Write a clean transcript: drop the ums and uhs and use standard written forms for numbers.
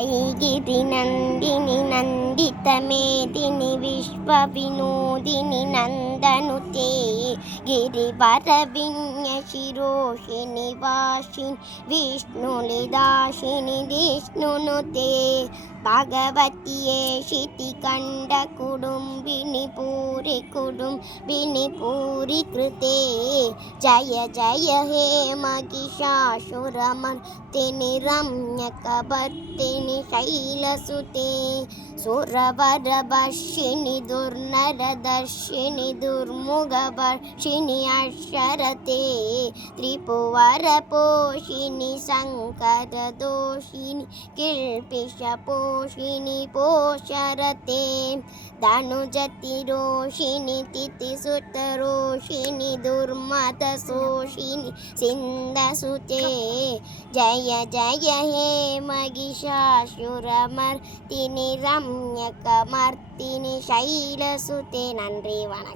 ऐगिरिनन्दिनि नन्दितमेदिनि विश्वविनोदिनि नन्दनुते गिरिवरविन्यशिरोषिणि वासिनि विष्णुलिदाशिनि जिष्णुनुते भगवतिये शितिकण्डकुडुम्बिनि पूरि कुडुम्बिनि पूरि कृते जय जय हे महिषासुरमर्दिनि रम्यकवर्दिनि शैलसुते सुरवरवर्षिणि दुर्नरदर्शिनि दुर्मुखवर्षिणि अक्षरते त्रिपुवरपोषिणि शङ्करदोषिणि किल्पिषपोषिणि पोषरते धनुजतिरोषिणि तिथिसुतरोषिणि दुर्मदशोषिणि सिन्धसुते जय जय हे महिषासुरमर्दिनि रम्यकमर्दिनि शैलसुते. நன்றி, வணக்கம்.